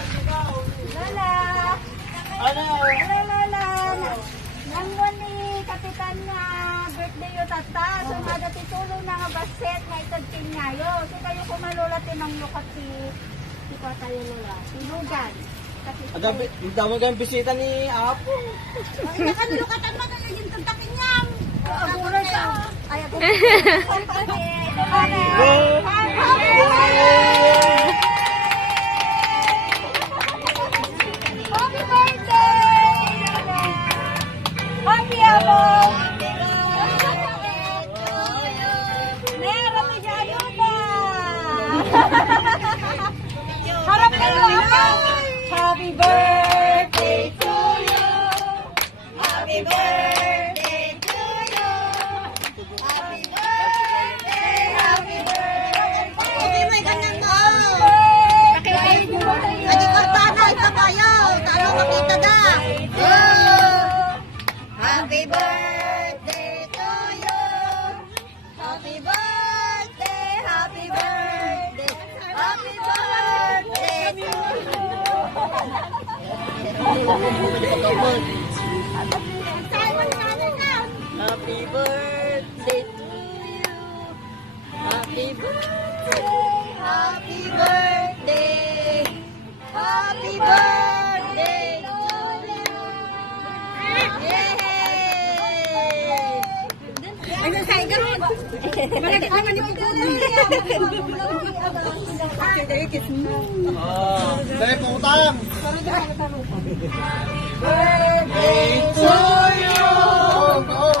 Lola! Ano? Hello, Lola! Nangwan ni Kapitan na birthday yung tata. So, madatitulong na nga baset na itagting ngayo. So, kayo kumalola tinang lukat si pa tayo, Lola. Tinugan. Dami kang bisita ni Apo. Ay, nakalukatan mo na naging tagtakin niyan. Aguray ka. Ay, ako. Happy birthday! Happy Abo! Meron mo dyan, Lola! Harap kayo, Abo! Happy birthday to you! Happy birthday to you! Happy birthday! Happy birthday! Okay, may ganyan mo. Happy Adi Cortana, ito kayo. Talo makita da. Happy birthday to you. Happy birthday, happy birthday. Happy birthday to you. Happy birthday to you. Happy birthday. Happy birthday. Happy birthday to you. Yay! Ano sa ikaw? Malagpaman yung Dali po utang. Birthday To you.